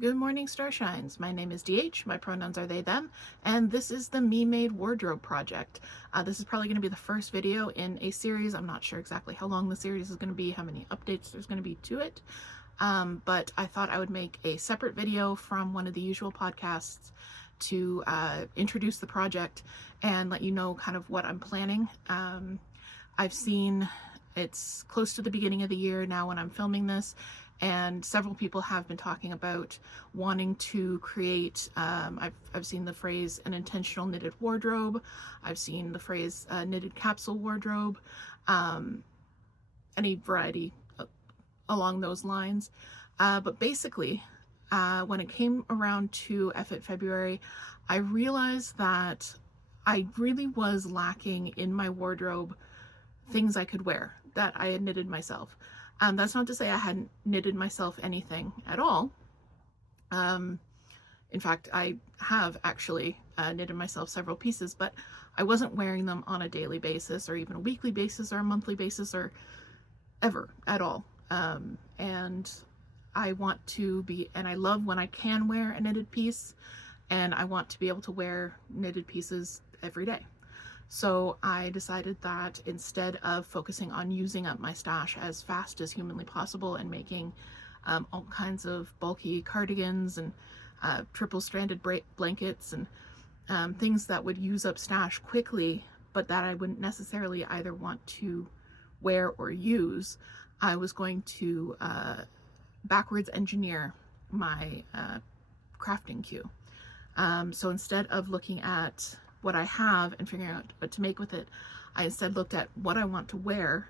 Good morning, Starshines. My name is DH, my pronouns are they, them, and this is the Me Made Wardrobe Project. This is probably going to be the first video in a series. I'm not sure exactly how long the series is going to be, how many updates there's going to be to it, but I thought I would make a separate video from one of the usual podcasts to introduce the project and let you know kind of what I'm planning. I've seen it's close to the beginning of the year now when I'm filming this, and several people have been talking about wanting to create, I've seen the phrase an intentional knitted wardrobe, I've seen the phrase knitted capsule wardrobe, any variety along those lines. But basically, when it came around to FIT February, I realized that I really was lacking in my wardrobe things I could wear that I had knitted myself. That's not to say I hadn't knitted myself anything at all. In fact, I have actually knitted myself several pieces, but I wasn't wearing them on a daily basis or even a weekly basis or a monthly basis or ever at all. And I want to be, and I love when I can wear a knitted piece, and I want to be able to wear knitted pieces every day. So I decided that instead of focusing on using up my stash as fast as humanly possible and making all kinds of bulky cardigans and triple-stranded blankets and things that would use up stash quickly, but that I wouldn't necessarily either want to wear or use, I was going to backwards engineer my crafting queue. So instead of looking at what I have and figuring out what to make with it, I instead looked at what I want to wear,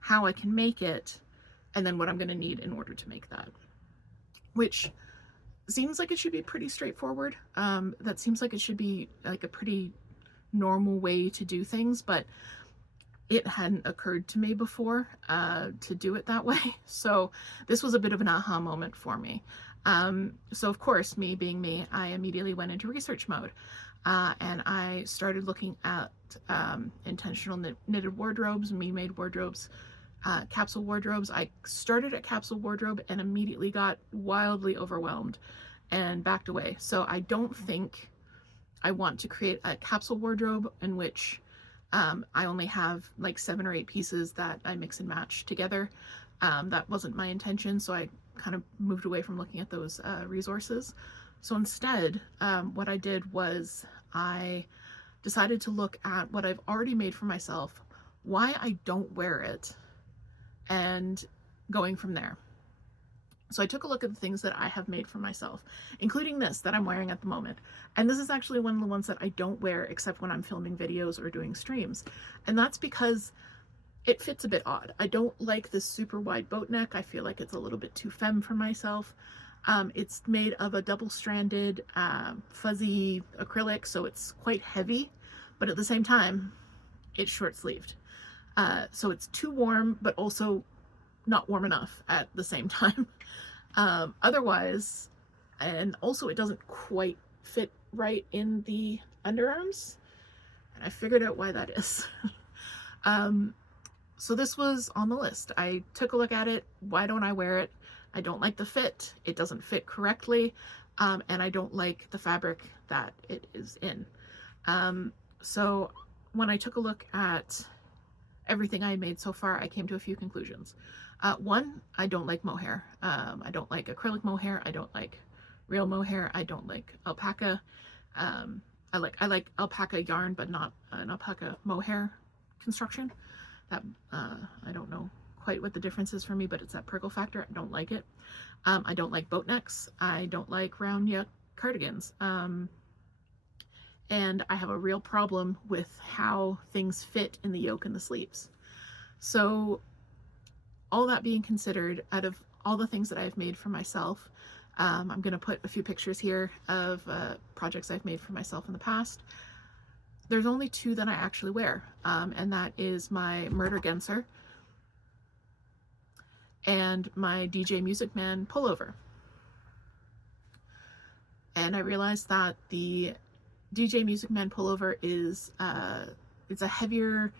how I can make it, and then what I'm going to need in order to make that. Which seems like it should be pretty straightforward. That seems like it should be like a pretty normal way to do things, but it hadn't occurred to me before to do it that way. So this was a bit of an aha moment for me. So of course, me being me, I immediately went into research mode. And I started looking at intentional knitted wardrobes, me-made wardrobes, capsule wardrobes. I started at capsule wardrobe and immediately got wildly overwhelmed and backed away. So I don't think I want to create a capsule wardrobe in which I only have like 7 or 8 pieces that I mix and match together. That wasn't my intention, so I kind of moved away from looking at those resources. So instead, what I did was I decided to look at what I've already made for myself, why I don't wear it, and going from there. So I took a look at the things that I have made for myself, including this that I'm wearing at the moment. And this is actually one of the ones that I don't wear except when I'm filming videos or doing streams. And that's because it fits a bit odd. I don't like this super wide boat neck. I feel like it's a little bit too femme for myself. It's made of a double-stranded fuzzy acrylic, so it's quite heavy, but at the same time, it's short-sleeved. So it's too warm, but also not warm enough at the same time. Otherwise, and also it doesn't quite fit right in the underarms, and I figured out why that is. So this was on the list. I took a look at it. Why don't I wear it? I don't like the fit. It doesn't fit correctly. And I don't like the fabric that it is in. So when I took a look at everything I made so far, I came to a few conclusions. One, I don't like mohair. I don't like acrylic mohair. I don't like real mohair. I don't like alpaca. I like alpaca yarn, but not an alpaca mohair construction. That I don't know quite what the difference is for me, but it's that prickle factor. I don't like it. I don't like boat necks. I don't like round neck cardigans. And I have a real problem with how things fit in the yoke and the sleeves. So all that being considered, out of all the things that I've made for myself, I'm going to put a few pictures here of projects I've made for myself in the past. There's only 2 that I actually wear, and that is my Murder Genser and my DJ Music Man pullover. And I realized that the DJ Music Man pullover is it's a heavier,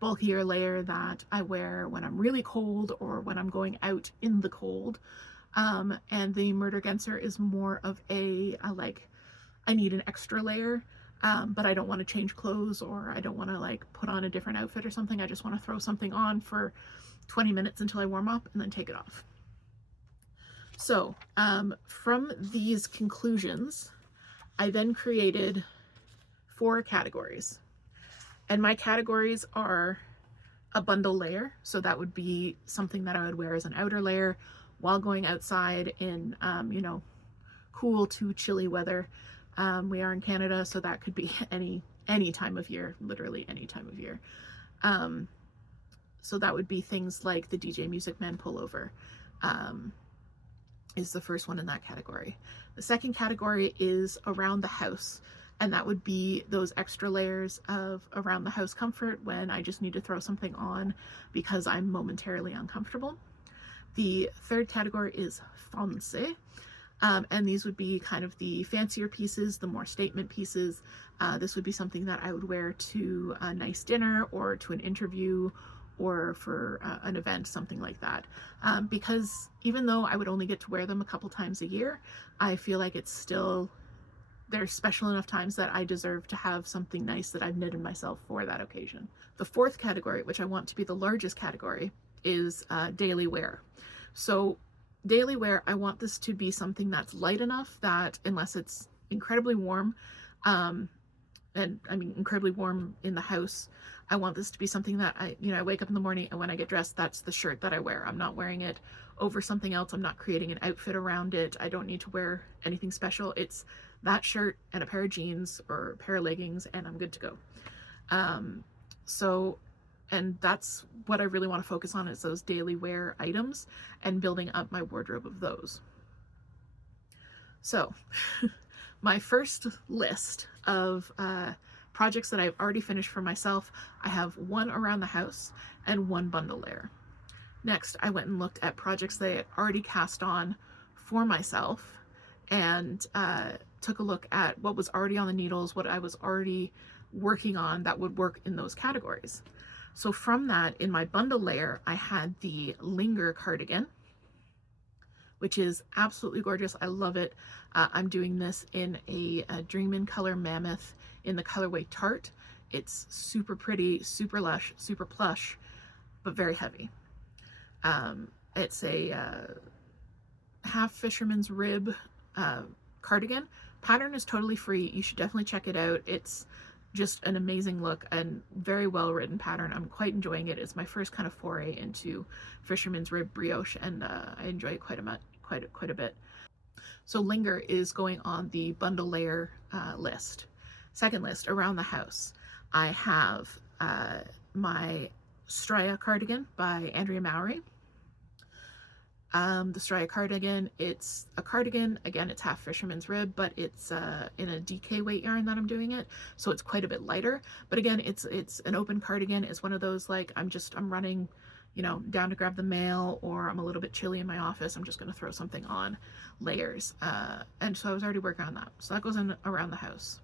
bulkier layer that I wear when I'm really cold or when I'm going out in the cold. And the Murder Genser is more of a like, I need an extra layer, but I don't want to change clothes, or I don't want to like put on a different outfit or something. I just want to throw something on for 20 minutes until I warm up and then take it off. So from these conclusions, I then created 4 categories. And my categories are a bundle layer. So that would be something that I would wear as an outer layer while going outside in, you know, cool to chilly weather. We are in Canada, so that could be any time of year, literally any time of year. So that would be things like the DJ Music Man pullover, is the first one in that category. The second category is around the house, and that would be those extra layers of around the house comfort when I just need to throw something on because I'm momentarily uncomfortable. The third category is fancy, and these would be kind of the fancier pieces, the more statement pieces. This would be something that I would wear to a nice dinner or to an interview or for an event, something like that. Because even though I would only get to wear them a couple times a year, I feel like it's still, they're special enough times that I deserve to have something nice that I've knitted myself for that occasion. The fourth category, which I want to be the largest category, is daily wear. So daily wear, I want this to be something that's light enough that unless it's incredibly warm, and I mean incredibly warm in the house, I want this to be something that I wake up in the morning and when I get dressed, that's the shirt that I wear. I'm not wearing it over something else. I'm not creating an outfit around it. I don't need to wear anything special. It's that shirt and a pair of jeans or a pair of leggings and I'm good to go. And that's what I really want to focus on, is those daily wear items and building up my wardrobe of those. So my first list of projects that I've already finished for myself, I have 1 around the house and 1 bundle layer. Next, I went and looked at projects that I had already cast on for myself and took a look at what was already on the needles, what I was already working on that would work in those categories. So from that, in my bundle layer, I had the Linger cardigan, which is absolutely gorgeous. I love it. I'm doing this in a Dreamin' color mammoth in the colorway Tart. It's super pretty, super lush, super plush, but very heavy. It's a half fisherman's rib cardigan. Pattern is totally free. You should definitely check it out. It's just an amazing look and very well written pattern. I'm quite enjoying it. It's my first kind of foray into fisherman's rib brioche, and I enjoy it quite a bit. So Linger is going on the bundle layer list. Second list, around the house, I have my Straya cardigan by Andrea Mowry. The Straya cardigan, it's a cardigan, again, it's half fisherman's rib, but it's in a DK weight yarn that I'm doing it, so it's quite a bit lighter. But again, it's an open cardigan. It's one of those, like, I'm running, down to grab the mail, or I'm a little bit chilly in my office, I'm just going to throw something on layers. And so I was already working on that. So that goes in around the house.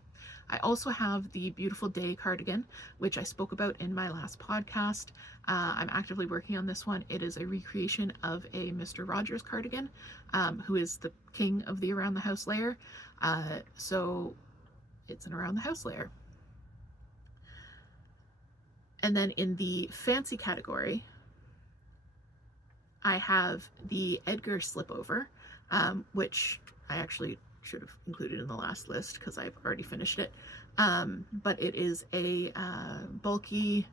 I also have the Beautiful Day cardigan, which I spoke about in my last podcast. I'm actively working on this one. It is a recreation of a Mr. Rogers cardigan, who is the king of the around the house layer. So it's an around the house layer. And then in the fancy category, I have the Edgar slipover, which I actually should have included in the last list because I've already finished it. But it is a bulky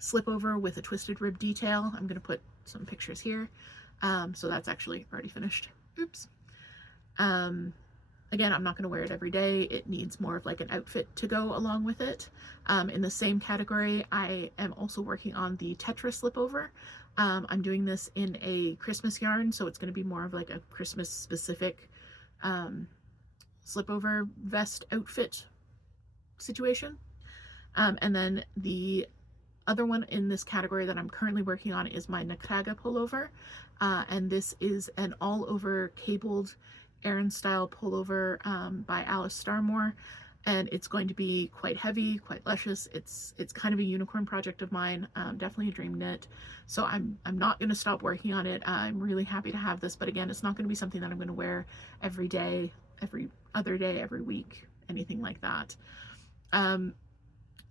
slipover with a twisted rib detail. I'm going to put some pictures here. So that's actually already finished. Oops. Again, I'm not going to wear it every day. It needs more of like an outfit to go along with it. In the same category, I am also working on the Tetra slipover. I'm doing this in a Christmas yarn, so it's going to be more of like a Christmas specific slipover vest outfit situation. And then the other one in this category that I'm currently working on is my Nakraga pullover. And this is an all over cabled Aran style pullover by Alice Starmore. and it's going to be quite heavy, quite luscious. It's kind of a unicorn project of mine, definitely a dream knit. So I'm not going to stop working on it. I'm really happy to have this, but again, it's not going to be something that I'm going to wear every day, every other day, every week, anything like that. And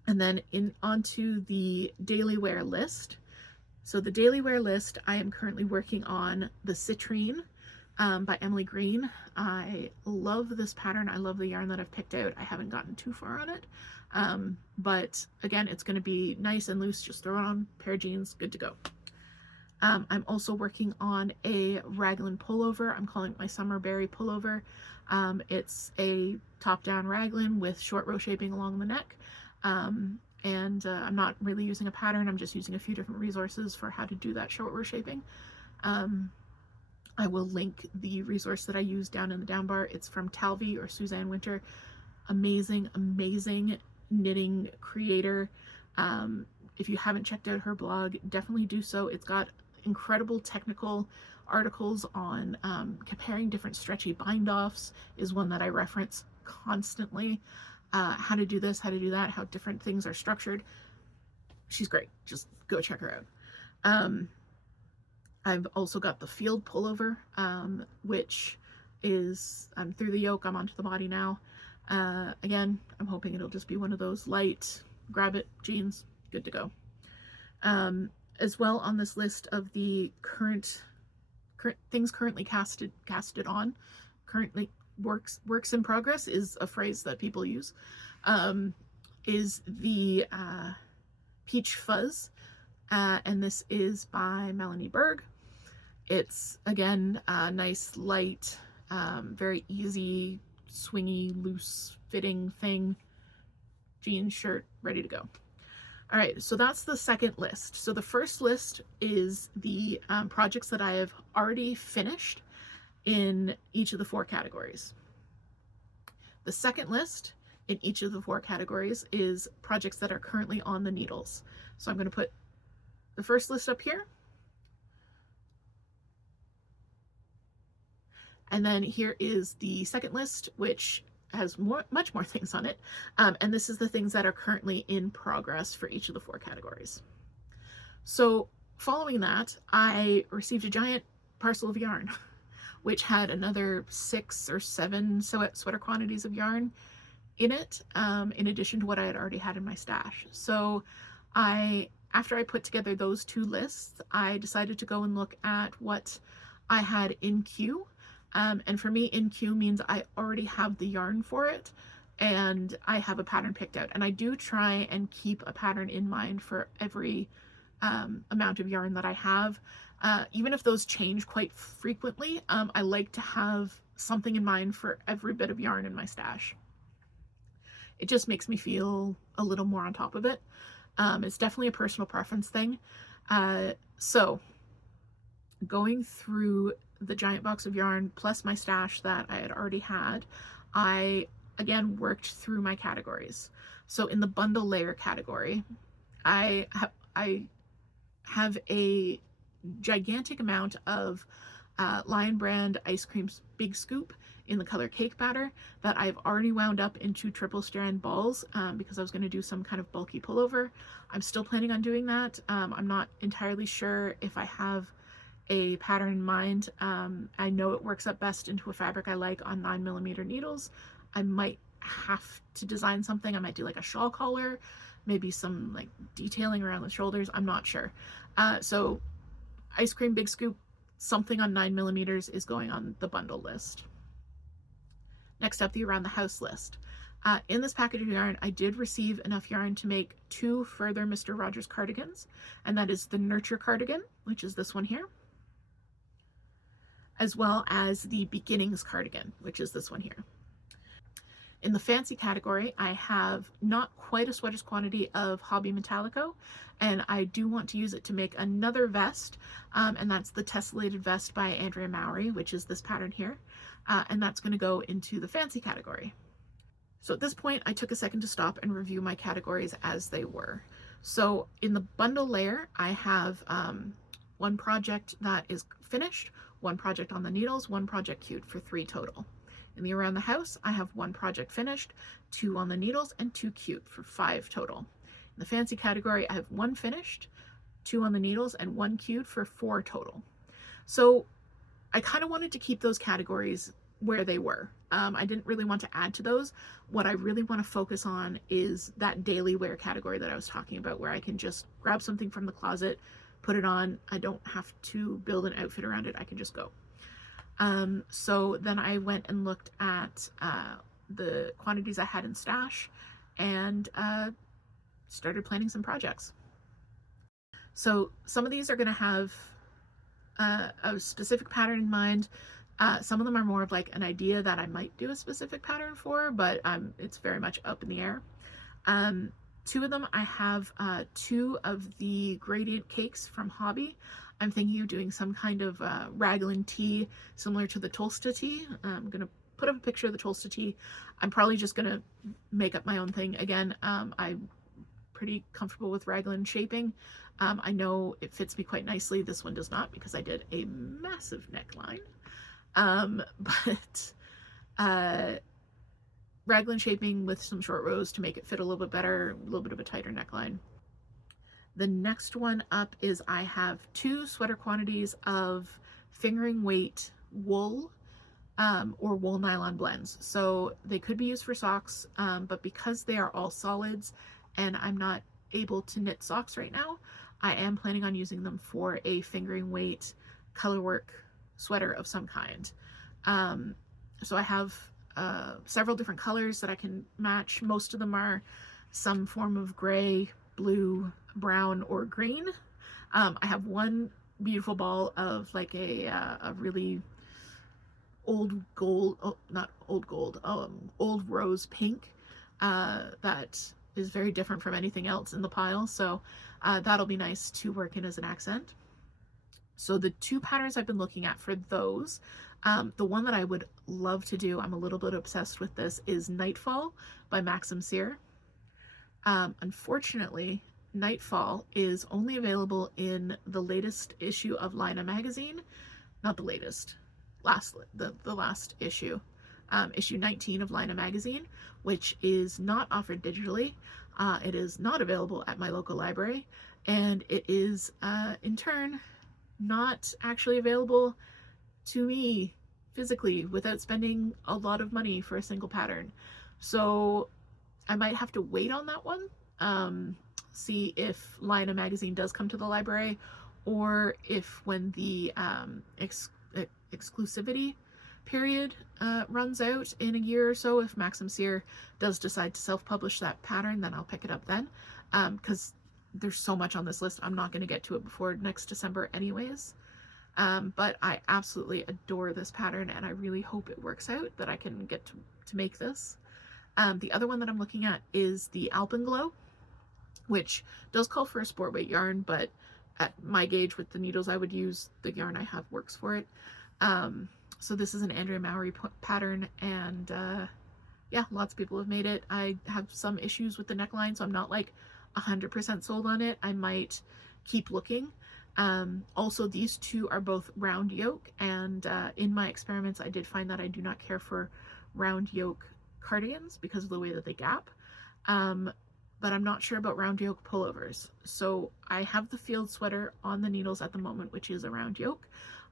then onto the daily wear list. So the daily wear list, I am currently working on the Citrine by Emily Green. I love this pattern. I love the yarn that I've picked out. I haven't gotten too far on it. But again, it's going to be nice and loose. Just throw it on a pair of jeans, good to go. I'm also working on a raglan pullover. I'm calling it my summer berry pullover. It's a top-down raglan with short row shaping along the neck. I'm not really using a pattern. I'm just using a few different resources for how to do that short row shaping. I will link the resource that I use down in the down bar. It's from Talvi or Suzanne Winter. Amazing, amazing knitting creator. If you haven't checked out her blog, definitely do so. It's got incredible technical articles on comparing different stretchy bind-offs is one that I reference constantly. How to do this, how to do that, how different things are structured. She's great. Just go check her out. I've also got the field pullover, which is, I'm through the yoke, I'm onto the body now. Again, I'm hoping it'll just be one of those light, grab it, jeans, good to go. As well on this list of the current things currently casted on, currently works in progress is a phrase that people use, is the Peach Fuzz, and this is by Melanie Berg. It's again a nice light, very easy, swingy, loose fitting thing, jeans, shirt, ready to go. All right, so that's the second list. So the first list is the projects that I have already finished in each of the 4 categories. The second list in each of the 4 categories is projects that are currently on the needles. So I'm going to put the first list up here. And then here is the second list, which has much more things on it. And this is the things that are currently in progress for each of the 4 categories. So following that, I received a giant parcel of yarn, which had another 6 or 7 sweater quantities of yarn in it, in addition to what I had already had in my stash. So after I put together those 2 lists, I decided to go and look at what I had in queue. And for me, in queue means I already have the yarn for it and I have a pattern picked out. And I do try and keep a pattern in mind for every amount of yarn that I have. Even if those change quite frequently, I like to have something in mind for every bit of yarn in my stash. It just makes me feel a little more on top of it. It's definitely a personal preference thing. So going through the giant box of yarn plus my stash that I had already had, I again worked through my categories. So in the bundle layer category, I have a gigantic amount of Lion Brand Ice Cream's Big Scoop in the color Cake Batter that I've already wound up into triple strand balls because I was going to do some kind of bulky pullover. I'm still planning on doing that. I'm not entirely sure if I have a pattern in mind. I know it works up best into a fabric I like on 9mm needles. I might have to design something. I might do like a shawl collar, maybe some like detailing around the shoulders. I'm not sure. So Ice Cream Big Scoop, something on 9mm is going on the bundle list. Next up, the Around the House list. In this package of yarn, I did receive enough yarn to make 2 further Mr. Rogers cardigans, and that is the Nurture cardigan, which is this one here, as well as the Beginnings cardigan, which is this one here. In the fancy category, I have not quite a sweater's quantity of Hobby Metallico, and I do want to use it to make another vest, and that's the Tessellated Vest by Andrea Mowry, which is this pattern here, and that's going to go into the fancy category. So at this point, I took a second to stop and review my categories as they were. So in the bundle layer, I have 1 project that is finished, 1 project on the needles, 1 project queued for 3 total. In the around the house, I have 1 project finished, 2 on the needles, and 2 cute for 5 total. In the fancy category, I have 1 finished, 2 on the needles, and 1 cute for 4 total. So I kind of wanted to keep those categories where they were. I didn't really want to add to those. What I really want to focus on is that daily wear category that I was talking about, where I can just grab something from the closet, put it on. I don't have to build an outfit around it. I can just go. So then I went and looked at the quantities I had in stash and started planning some projects. So some of these are going to have a specific pattern in mind. Some of them are more of like an idea that I might do a specific pattern for, but it's very much up in the air. 2 of them, I have 2 of the gradient cakes from Hobby. I'm thinking of doing some kind of Raglin tea similar to the Tolsta tea. I'm going to put up a picture of the Tolsta tea. I'm probably just going to make up my own thing. Again, I'm pretty comfortable with Raglin shaping. I know it fits me quite nicely. This one does not because I did a massive neckline. But Raglan shaping with some short rows to make it fit a little bit better, a little bit of a tighter neckline. The next one up is I have 2 sweater quantities of fingering weight wool or wool nylon blends. So they could be used for socks, but because they are all solids and I'm not able to knit socks right now, I am planning on using them for a fingering weight colorwork sweater of some kind. So I have several different colors that I can match. Most of them are some form of gray, blue, brown, or green. I have one beautiful ball of like a really old gold, oh, not old gold, old rose pink that is very different from anything else in the pile. So that'll be nice to work in as an accent. So the 2 patterns I've been looking at for those, the one that I would love to do, I'm a little bit obsessed with this, is Nightfall by Maxim Cyr. Unfortunately, Nightfall is only available in the latest issue of Lina magazine. Not the latest, the last issue. Issue 19 of Lina magazine, which is not offered digitally. It is not available at my local library, and it is in turn not actually available to me physically without spending a lot of money for a single pattern. So I might have to wait on that one, see if Lina magazine does come to the library, or if when the exclusivity period runs out in a year or so, if Maxim Cyr does decide to self-publish that pattern, then I'll pick it up then, because there's so much on this list. I'm not going to get to it before next December anyways. But I absolutely adore this pattern, and I really hope it works out that I can get to make this. The other one that I'm looking at is the Alpenglow, which does call for a sport weight yarn, but at my gauge with the needles I would use, the yarn I have works for it. So this is an Andrea Mowry pattern, and yeah, lots of people have made it. I have some issues with the neckline, so I'm not like 100% sold on it. I might keep looking. Also, these 2 are both round yoke, and in my experiments I did find that I do not care for round yoke cardigans because of the way that they gap, but I'm not sure about round yoke pullovers. So I have the field sweater on the needles at the moment, which is a round yoke.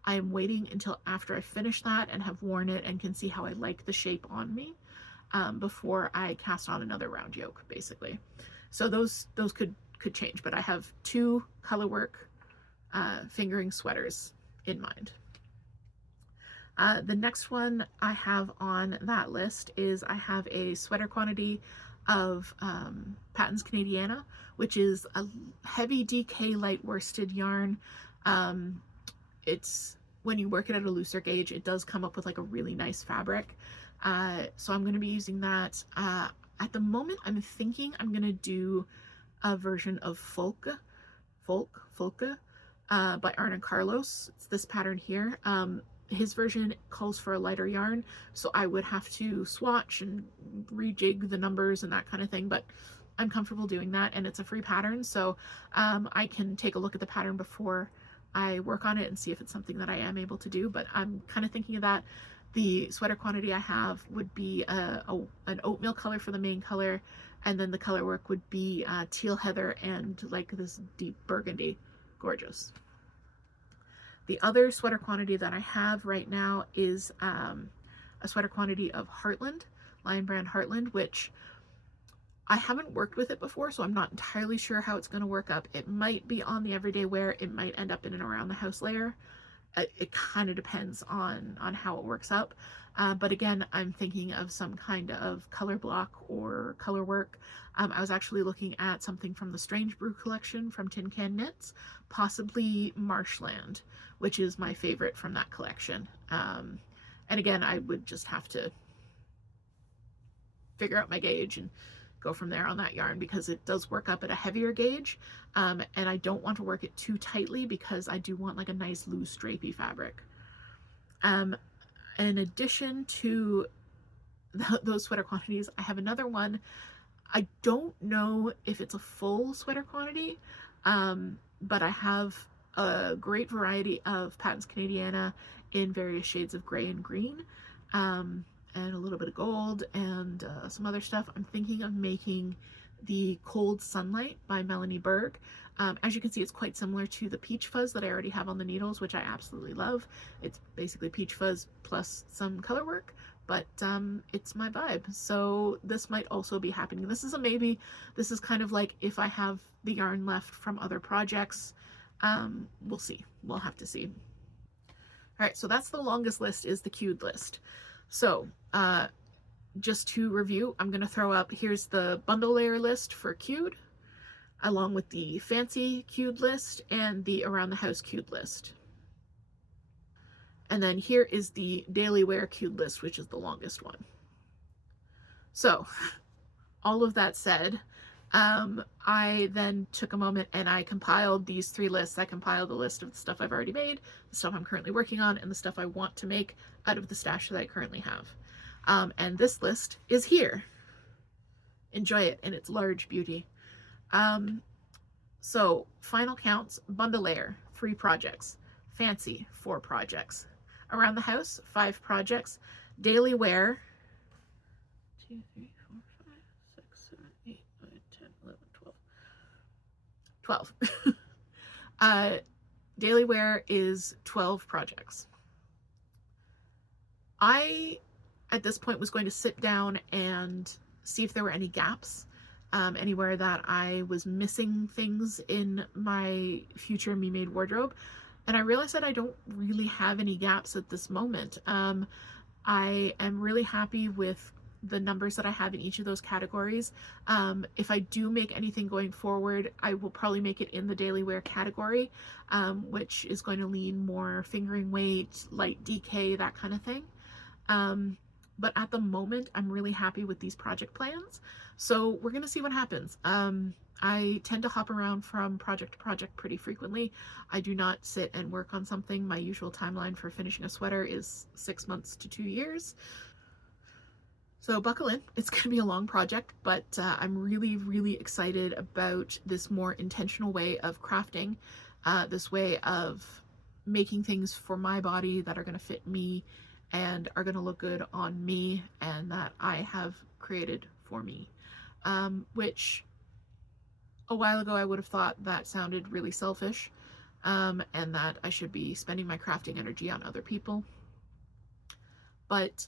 I am waiting until after I finish that and have worn it and can see how I like the shape on me before I cast on another round yoke, basically. So those could change, but I have 2 colorwork fingering sweaters in mind. The next one I have on that list is I have a sweater quantity of Patons Canadiana, which is a heavy DK light worsted yarn. It's, when you work it at a looser gauge, it does come up with like a really nice fabric. So I'm going to be using that. At the moment, I'm thinking I'm going to do a version of Folka by Arne Carlos. It's this pattern here. His version calls for a lighter yarn, so I would have to swatch and rejig the numbers and that kind of thing, but I'm comfortable doing that, and it's a free pattern, so I can take a look at the pattern before I work on it and see if it's something that I am able to do. But I'm kind of thinking of that. The sweater quantity I have would be an oatmeal color for the main color, and then the color work would be teal heather and like this deep burgundy. Gorgeous. The other sweater quantity that I have right now is a sweater quantity of Heartland, Lion Brand Heartland, which I haven't worked with it before, so I'm not entirely sure how it's going to work up. It might be on the everyday wear. It might end up in and around the house layer. It kind of depends on how it works up. But again, I'm thinking of some kind of color block or color work. I was actually looking at something from the Strange Brew collection from Tin Can Knits, possibly Marshland, which is my favorite from that collection. And again, I would just have to figure out my gauge and go from there on that yarn, because it does work up at a heavier gauge, and I don't want to work it too tightly because I do want like a nice loose drapey fabric. In addition to those sweater quantities, I have another one. I don't know if it's a full sweater quantity, but I have a great variety of Patons Canadiana in various shades of gray and green, and a little bit of gold and some other stuff. I'm thinking of making the Cold Sunlight by Melanie Berg. As you can see, it's quite similar to the Peach Fuzz that I already have on the needles, which I absolutely love. It's basically Peach Fuzz plus some color work, but it's my vibe. So this might also be happening. This is a maybe. This is kind of like if I have the yarn left from other projects. We'll see. We'll have to see. All right, so that's the longest list, is the queued list. So just to review, I'm going to throw up, here's the bundle layer list for queued, along with the fancy queued list and the around the house queued list. And then here is the daily wear queued list, which is the longest one. So all of that said, I then took a moment and I compiled these 3 lists. I compiled the list of the stuff I've already made, the stuff I'm currently working on, and the stuff I want to make out of the stash that I currently have. And this list is here. Enjoy it in its large beauty. So final counts: bundle layer, 3 projects; fancy, 4 projects; around the house, 5 projects; daily wear, 2, 3, 4, 5, 6, 7, 8, 9, 10, 11, 12. 12. Daily wear is 12 projects. I, at this point, was going to sit down and see if there were any gaps, anywhere that I was missing things in my future Me Made wardrobe. And I realized that I don't really have any gaps at this moment. I am really happy with the numbers that I have in each of those categories. If I do make anything going forward, I will probably make it in the daily wear category, which is going to lean more fingering weight, light DK, that kind of thing. But at the moment, I'm really happy with these project plans. So we're going to see what happens. I tend to hop around from project to project pretty frequently. I do not sit and work on something. My usual timeline for finishing a sweater is 6 months to 2 years. So buckle in. It's going to be a long project, but I'm really, really excited about this more intentional way of crafting, this way of making things for my body that are going to fit me and are going to look good on me, and that I have created for me, which a while ago I would have thought that sounded really selfish, and that I should be spending my crafting energy on other people. But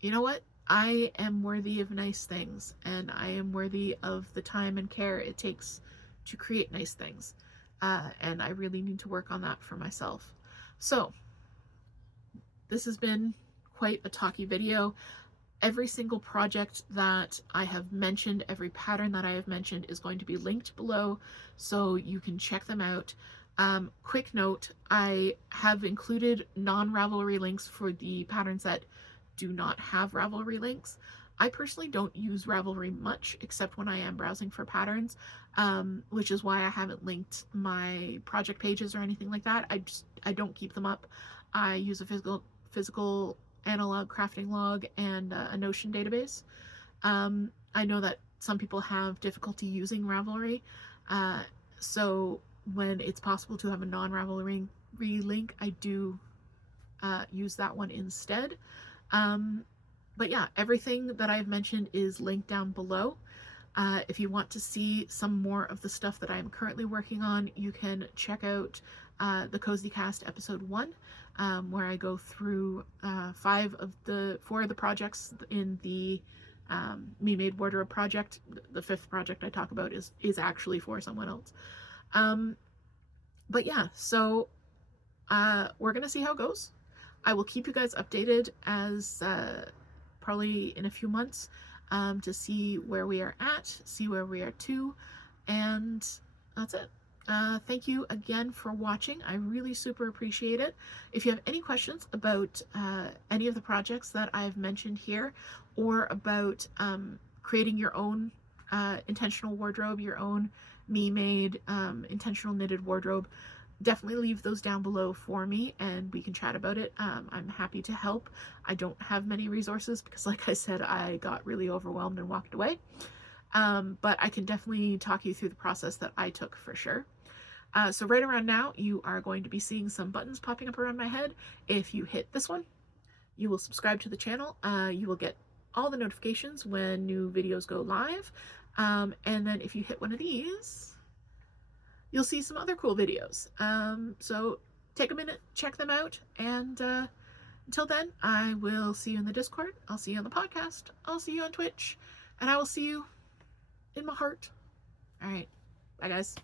you know what? I am worthy of nice things, and I am worthy of the time and care it takes to create nice things, and I really need to work on that for myself. So this has been quite a talky video. Every single project that I have mentioned, every pattern that I have mentioned, is going to be linked below, so you can check them out. Quick note, I have included non-Ravelry links for the patterns that do not have Ravelry links. I personally don't use Ravelry much, except when I am browsing for patterns, which is why I haven't linked my project pages or anything like that. I don't keep them up. I use a physical analog crafting log and a Notion database. I know that some people have difficulty using Ravelry, so when it's possible to have a non-Ravelry link, I do use that one instead. But yeah, everything that I've mentioned is linked down below. If you want to see some more of the stuff that I'm currently working on, you can check out the Cozy Cast episode 1, where I go through 4 of the projects in the Me Made Wardrobe project. The 5th project I talk about is actually for someone else. But yeah, so we're gonna see how it goes. I will keep you guys updated as probably in a few months to see where we are at, see where we are to, and that's it. Thank you again for watching. I really super appreciate it. If you have any questions about any of the projects that I've mentioned here, or about creating your own intentional wardrobe, your own me-made intentional knitted wardrobe, definitely leave those down below for me and we can chat about it. I'm happy to help. I don't have many resources because, like I said, I got really overwhelmed and walked away. But I can definitely talk you through the process that I took for sure. So right around now, you are going to be seeing some buttons popping up around my head. If you hit this one, you will subscribe to the channel. You will get all the notifications when new videos go live. And then if you hit one of these, you'll see some other cool videos. So take a minute, check them out, and until then, I will see you in the Discord, I'll see you on the podcast, I'll see you on Twitch, and I will see you in my heart. All right, bye guys.